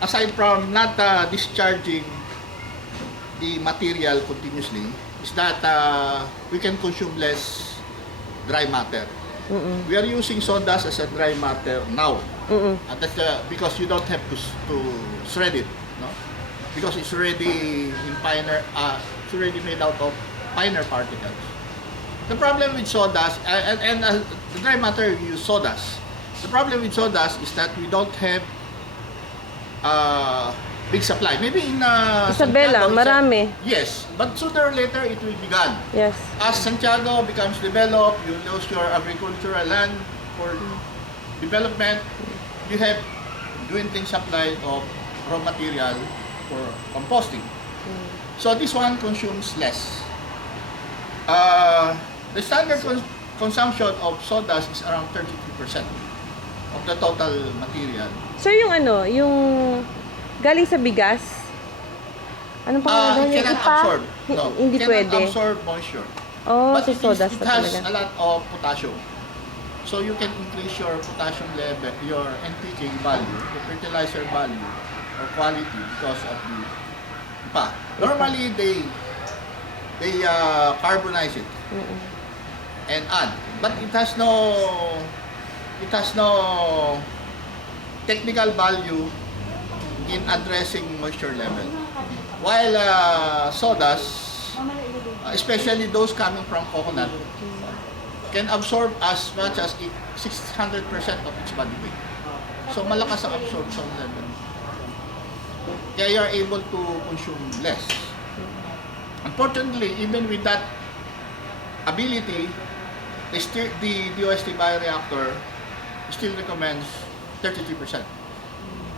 aside from not discharging the material continuously, is that we can consume less dry matter. We are using sawdust as a dry matter now. That's because you don't have to shred it, no? Because it's already in finer, it's already made out of finer particles. The problem with sawdust, and the dry matter you use sawdust. The problem with sawdust is that we don't have big supply. Maybe in Isabela, Santiago, marami. yes, but sooner or later it will be gone. Yes. As Santiago becomes developed, you lose your agricultural land for development. You have dwindling supply of raw material for composting. So this one consumes less. The standard consumption of sawdust is around 33% of the total material. Sir, yung ano, yung galing sa bigas, anong pangalan It niya? cannot Ipa? absorb. No, Hindi it cannot pwede. absorb moisture. Oh, But so sawdust it pa has talaga. a lot of potassium. So you can increase your potassium level, your NPK value, the fertilizer value or quality because of the IPA. Normally they carbonize it and add, but it has no technical value in addressing moisture level. While sawdust, especially those coming from coconut, can absorb as much as 600% of its body weight. So malakas ang absorption level. Kaya you are able to consume less. Unfortunately, even with that ability, the DOST bioreactor still recommends 33%.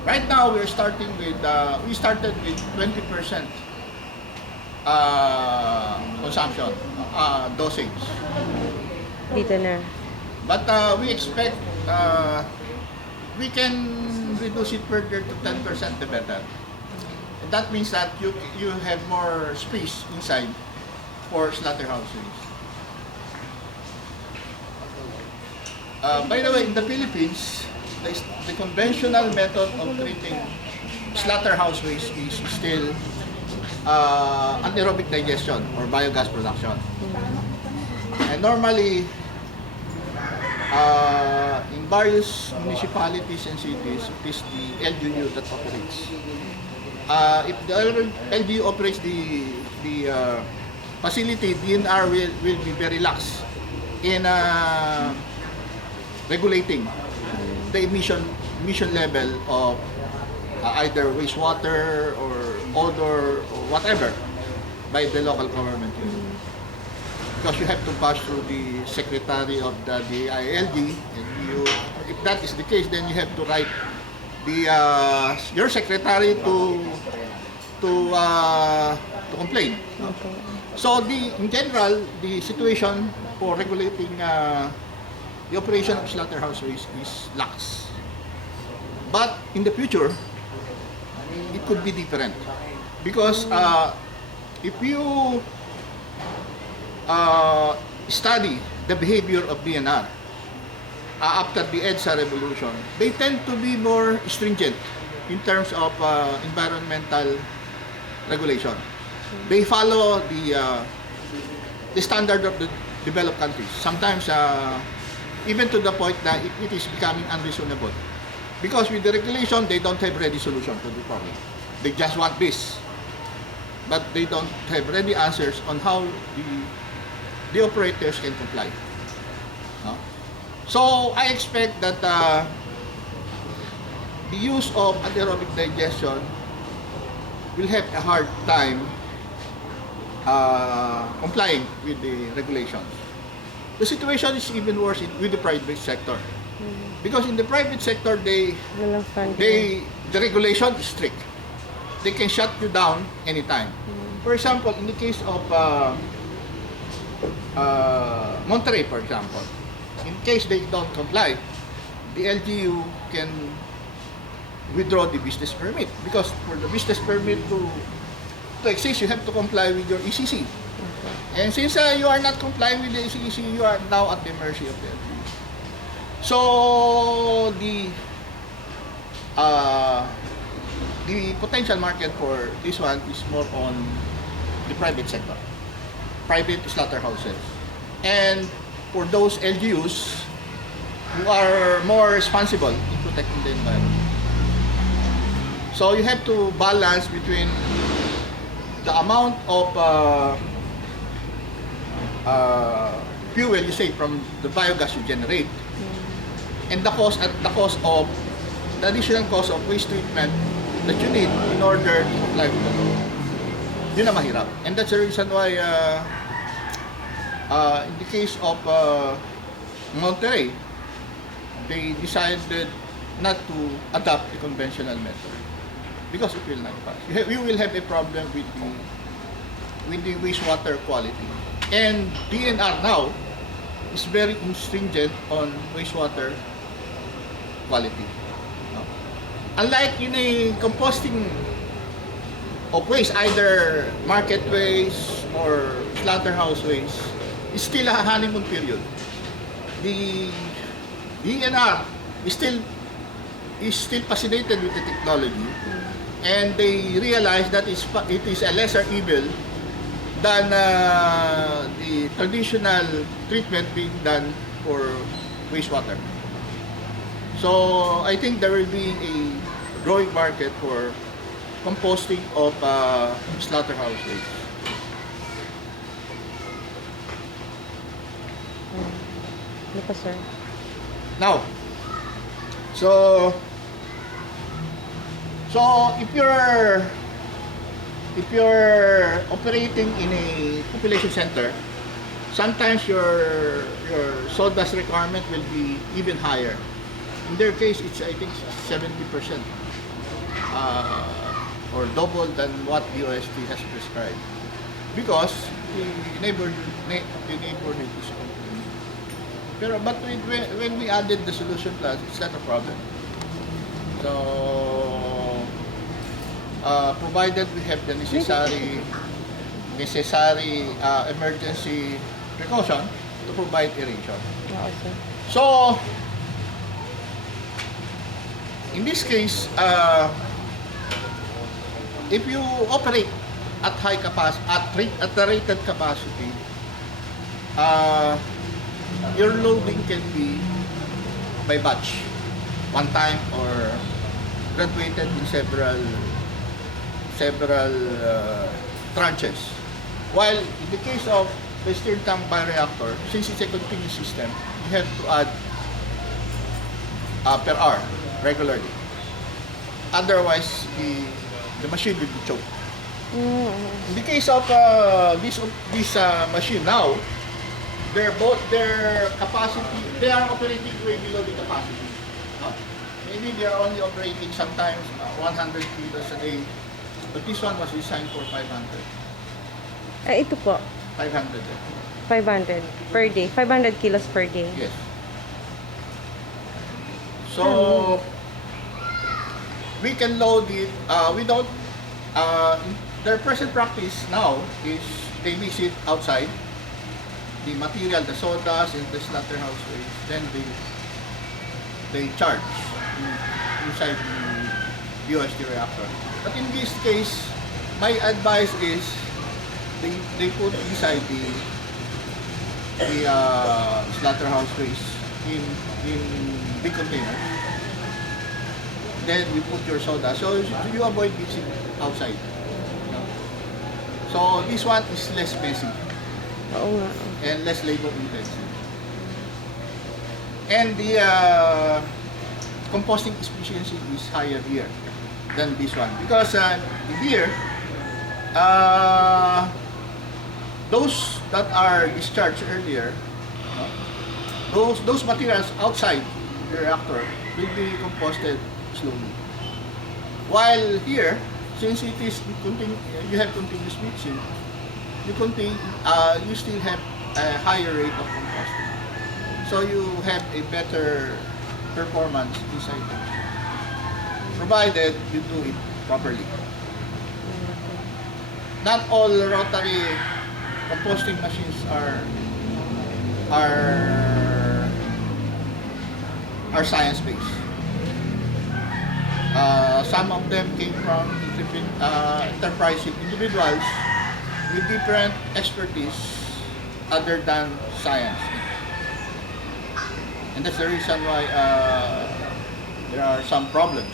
Right now, we started with 20% consumption, dosage. Dito na. But we expect we can reduce it further to 10%, the better. And that means that you have more space inside for slaughterhouses. By the way, in the Philippines, the conventional method of treating slaughterhouse waste is still anaerobic digestion or biogas production. And normally, in various municipalities and cities, it is the LGU that operates. If the LGU operates the facility, DNR will be very lax in regulating the emission level of either wastewater or odor or whatever by the local government unit. Because you have to pass through the secretary of the DILG, and if that is the case, then you have to write your secretary to complain. Okay. So in general, the situation for regulating the operation of slaughterhouse waste is lax. But in the future, it could be different because if you study the behavior of DNR after the EDSA revolution, they tend to be more stringent in terms of environmental regulation. They follow the standard of the developed countries. Sometimes even to the point that it is becoming unreasonable. Because with the regulation, they don't have ready solution to the problem. They just want this. But they don't have ready answers on how the operators can comply. No? So I expect that the use of anaerobic digestion will have a hard time complying with the regulations. The situation is even worse with the private sector. Because in the private sector, the regulation is strict. They can shut you down anytime. For example, in the case of Monterey, for example, in case they don't comply, the LGU can withdraw the business permit. Because for the business permit to exist, you have to comply with your ECC. And since you are not complying with the ECC, you are now at the mercy of the LGU. So the potential market for this one is more on the private sector, private slaughterhouses. And for those LGUs who are more responsible in protecting the environment. So you have to balance between the amount of fuel you save from the biogas you generate, and the cost of the additional cost of waste treatment that you need in order to comply with the law. Yun ang mahirap. And that's the reason why in the case of Monterrey, they decided not to adopt a conventional method because it will not pass. We will have a problem with the wastewater quality. And DNR now is very stringent on wastewater quality. No? Unlike in a composting of waste, either market waste or slaughterhouse waste, it's still a honeymoon period. The DNR is still fascinated with the technology, and they realize that it is a lesser evil than the traditional treatment being done for wastewater. So I think there will be a growing market for composting of slaughterhouse waste. Ano pa, sir? Now, so if you're operating in a population center, sometimes your sawdust requirement will be even higher. In their case, it's I think 70% or double than what UST has prescribed, because the neighborhood is complaining. But when we added the solution plus, it's not a problem. So provided we have the necessary emergency precaution to provide aeration. Oo, sir. So in this case, if you operate at high capacity, at the rated capacity, your loading can be by batch, one time, or graduated in several tranches. While in the case of the stirred tank bioreactor, since it's a continuous system, you have to add per hour regularly. Otherwise, the machine will be choked. In the case of this machine now, their capacity, they are operating way below the capacity. Maybe they are only operating sometimes 100 kilos a day, but this one was designed for 500. Ito po, 500. 500 per day. 500 kilos per day. Yes. So we can load it without. Their present practice now is they mix it outside, the material, the sawdust, and the slaughterhouse waste. Then they charge inside the UST reactor. But in this case, my advice is they put inside the slaughterhouse waste in big container. Then you put your soda, so you avoid mixing outside. So this one is less messy Oo nga. and less labor intensive. And the composting efficiency is higher here than this one, because here those that are discharged earlier, those materials outside the reactor will be composted slowly. While here, since it is you have continuous mixing, you still have a higher rate of composting. So you have a better performance inside it, provided you do it properly. Not all rotary composting machines are science-based. Some of them came from enterprising individuals with different expertise other than science. And that's the reason why there are some problems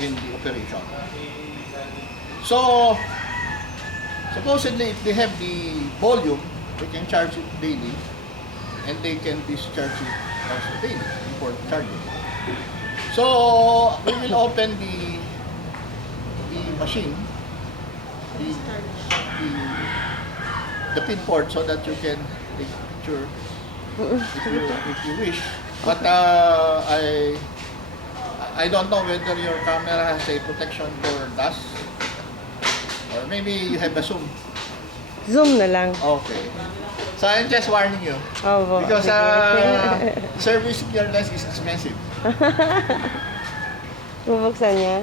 in the operation. So, supposedly, if they have the volume, they can charge it daily, and they can discharge it also daily before charging. So, we will open the machine, the pin port, so that you can take a picture if you wish. But I don't know whether your camera has a protection for dust, or maybe you have a zoom. Zoom na lang. Okay. So I'm just warning you Opo. because Sige. servicing your lens is expensive. Bubuksan niya.